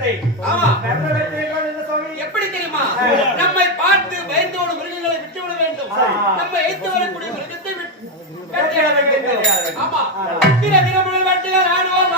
வேட்டை ஆமா. வேட்டை என்ன சுவாமி. எப்படி தெரியுமா? நம்மை பார்த்து பயந்தோடு மிருகங்களை விட்டுவிட வேண்டும். ஆ. நம்ம எய்த்து வரக்கூடிய மிருகத்தை விட்டு- வேட்டையாட வேண்டும் ஆமா. தின தினமுறை வேட்டையார் ஆடுவோம்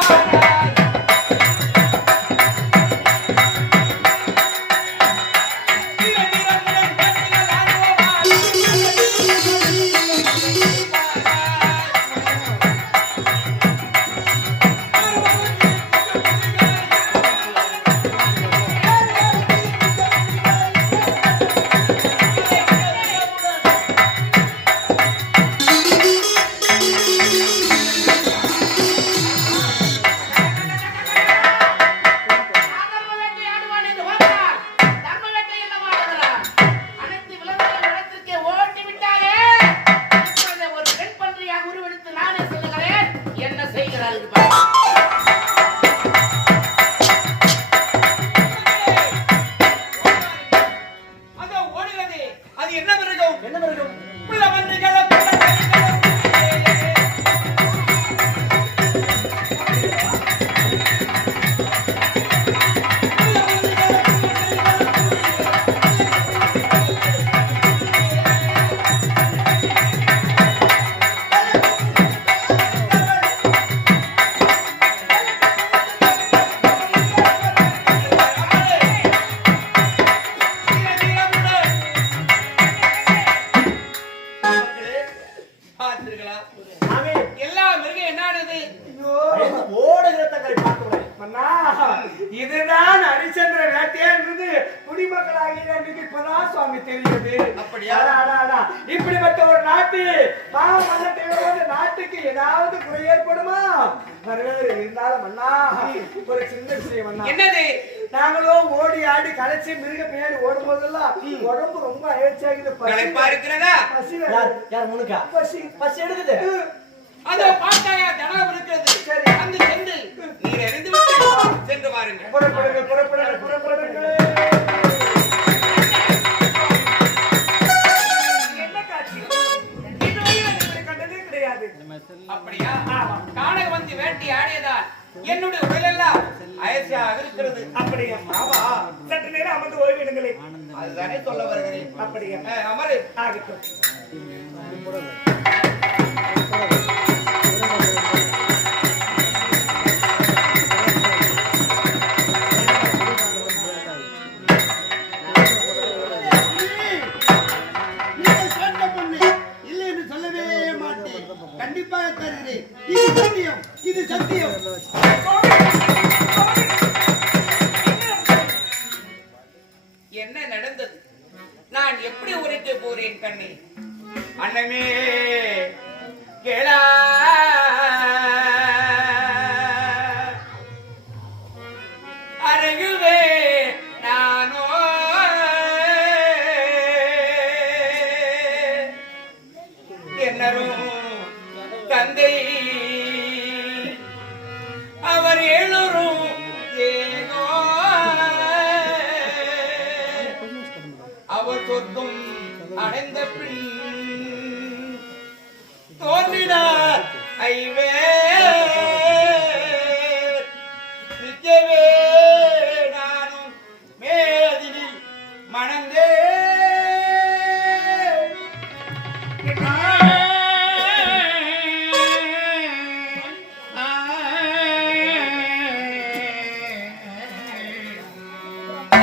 இதுதான் ஹரிச்சந்திர வேட்டையான்றது குடிமக்களாகிய இப்பதான் சுவாமி தெரியுது. அப்படியா? அடா, அடா, அடா. இப்படிப்பட்ட ஒரு நாட்டு நாட்டுக்கு ஏதாவது குறை ஏற்படுமா? இருந்தாலும் ஒரு சின்ன விஷயம் என்னது? நாங்களும் ஓடி ஆடி கலைச்சு மிருக பின்னாடி ஓடும் போதெல்லாம் உடம்பு ரொம்ப அயற்சியாகுது பசி. யார் முனுக்கா பசி பஸ் எடுக்குது. அதோ பார்த்தாயா? தடகம் இருக்கிறது. சரி. அங்கு சென்று நீர் சென்று வாருங்கள். புறப்படுங்க புறப்படுங்க புறப்படுங்க என்ன காட்சி? இதுவரை நான் இப்படி கண்டதே கிடையாது. அப்படியா காணக வந்து வேட்டி ஆடியதால் என்னுடைய உடலெல்லாம் அயற்சியாக இருக்கிறது. அப்படியா? ஆமா. சற்று நேரம் அமர்ந்து ஓய்விடுங்களே. அதுதானே சொல்ல வருகிறேன். அப்படியா? அமரு. ஆகட்டும். கண்டிப்பாக இது சத்தியம். இது சத்தியம். என்ன நடந்தது? நான் எப்படி உரைக்க போறேன் கண்ணே? அண்ணமே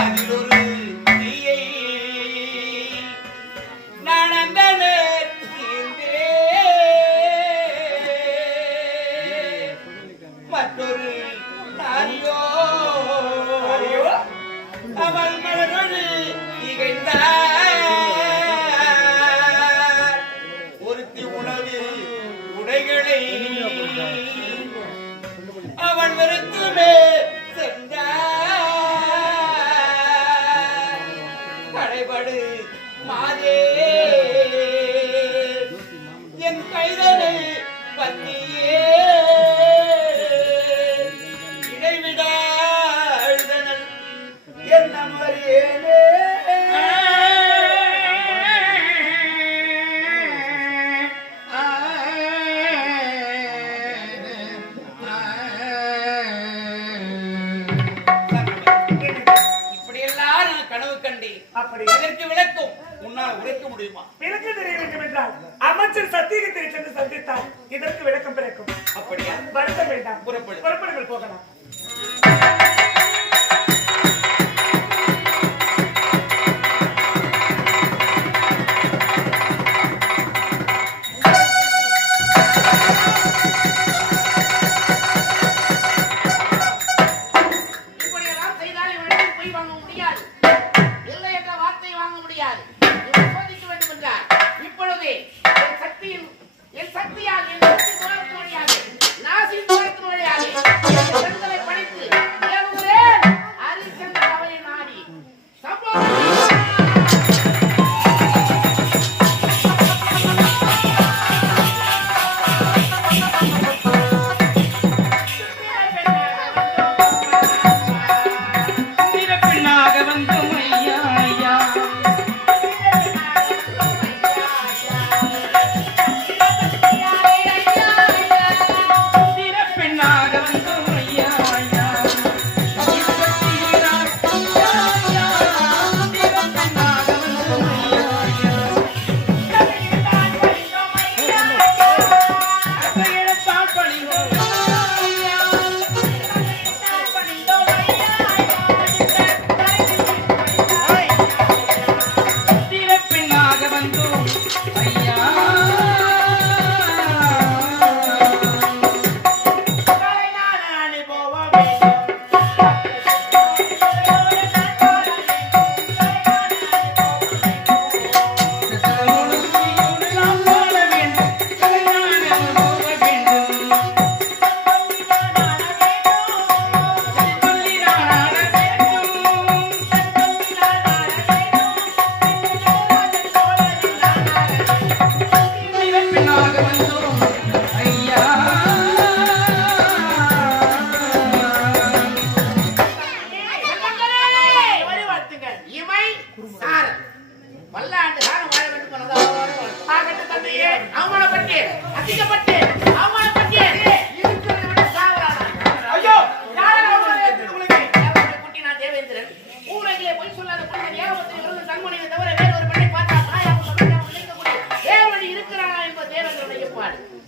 அதிலொரு நதியை நடந்தனர் மற்றொரு நாரியோ அவள் மலரோடு திகைத்தார் ஒருத்தி உணவு உடைகளை அவன் వెళ్ళిపోకనా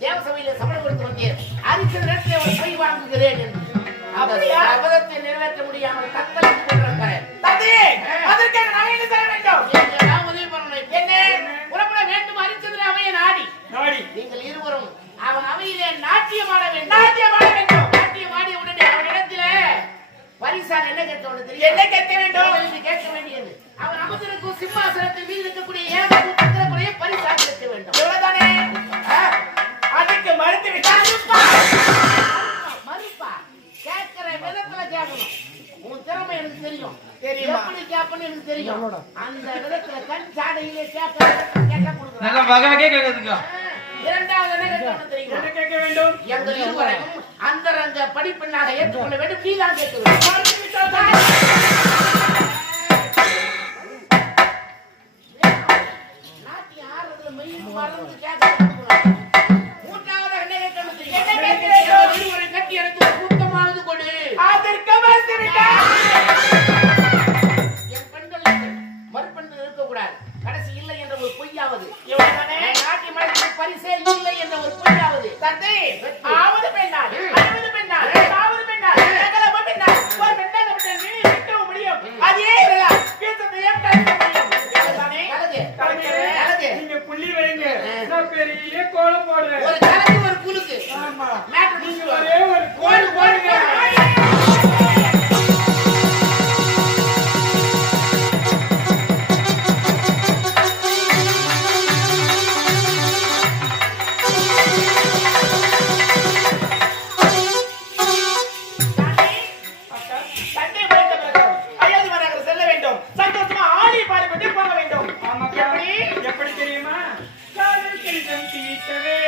தேவசபையில சபலம் கொடுத்து வந்தேன் அரித்த நேரத்தில் அவர் கை வாங்குகிறேன் என்று. அவதத்தை நிறைவேற்ற முடியாமல் தத்தளித்துக் கொண்டிருக்கிறேன். தந்தி அதற்காக நவீன தர வேண்டும்? நான் உதவி பண்ணணும். வேண்டும். அரிச்சந்திர அவைய நாடி. நீங்கள் இருவரும் அவன் அவையிலே நாட்டியமாட வேண்டும். வேண்டும். நாட்டியமாடிய உடனே அவன் இடத்துல பரிசால் என்ன கேட்க வேண்டும் என்ன கேட்க வேண்டும்? கேட்க வேண்டியது. அவன் அமுதனுக்கும் சிம்மாசனத்தை மீது இருக்கக்கூடிய தெரியும். தெரியும்? அந்த விதத்துல கண் சாடையிலே கேட்க கேட்க இரண்டாவது கேட்க வேண்டும்? எங்கள் இருவரையும் அந்தரங்க படிப்பெண்ணாக ஏற்றுக்கொள்ள வேண்டும். நீ தான் மூன்றாவது என்ன கட்டி எடுத்து கூடாது கடைசி இல்லை என்ற ஒரு பொய்யாவது? நாட்டிய பரிசே இல்லை என்ற ஒரு பொய்யாவது. தந்தை திருத்தம் தீர்த்தவே